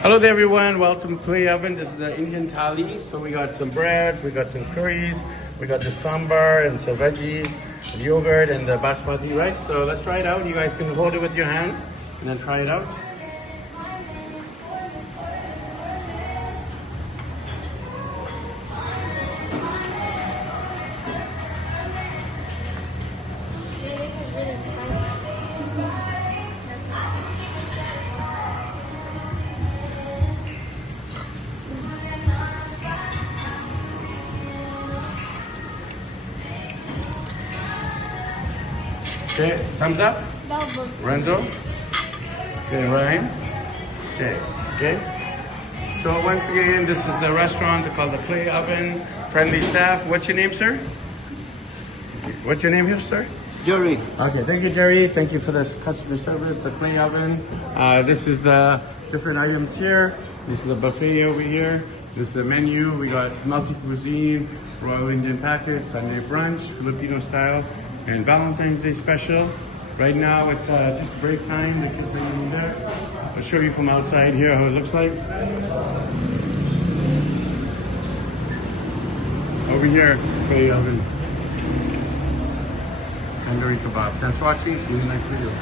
Hello there everyone, welcome to Clay Oven. This is the Indian thali. So we got some bread, we got some curries, we got the sambar and some veggies, and yogurt and the basmati rice. So let's try it out. You guys can hold it with your hands and then try it out. This is really spicy. Okay, thumbs up. Double. Renzo. Okay, Ryan. Okay. So once again, this is the restaurant called the Clay Oven. Friendly staff. What's your name, sir? What's your name here, sir? Jerry. Okay, thank you, Jerry. Thank you for this customer service, the Clay Oven. This is the different items here. This is the buffet over here. This is the menu. We got multi-cuisine, Royal Indian package, Sunday brunch, Filipino style, and Valentine's Day special. Right now, it's just break time. The kids are eating there. I'll show you from outside here how it looks like. Over here, Clay Oven. Tandoori kebab. Thanks for watching. See you in the next video.